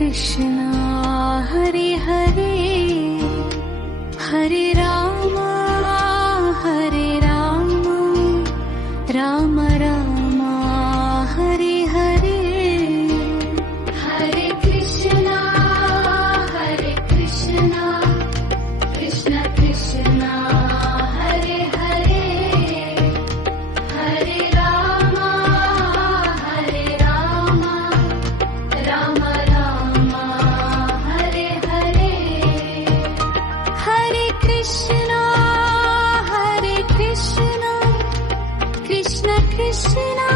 Krishna Hare Hare Hare Rama Rama Rama Hare Hare Hare Krishna Krishna Krishna Hare Hare Hare Rama Rama Rama Hare Hare Hare Krishna Krishna Krishna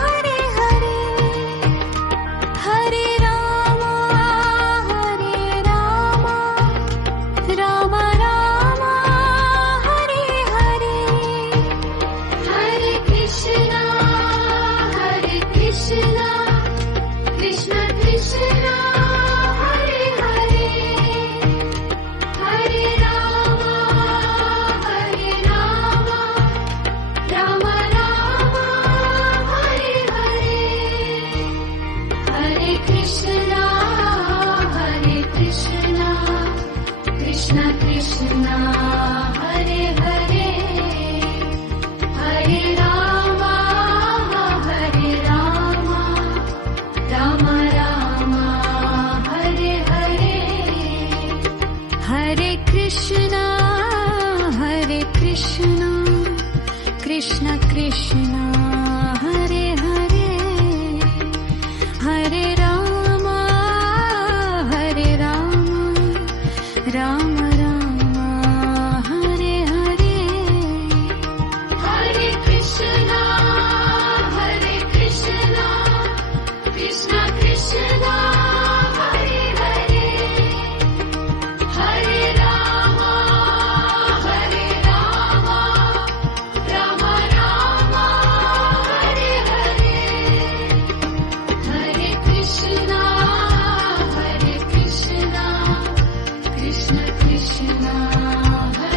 Hare Hare Hare Rama Rama Rama Hare Hare Hare Krishna Krishna Krishna Hare Hare Hare Rama Rama Rama Hare Hare Hare Krishna Krishna Krishna Hare Hare Hare Rama Rama Rama Hare Hare Hare Krishna Krishna Krishna Hare Hare Hare Rama Rama Rama Hare Hare Hare Krishna Krishna Krishna Hare Hare Hare Rama Rama Rama Hare Hare Hare Krishna Krishna Krishna Hare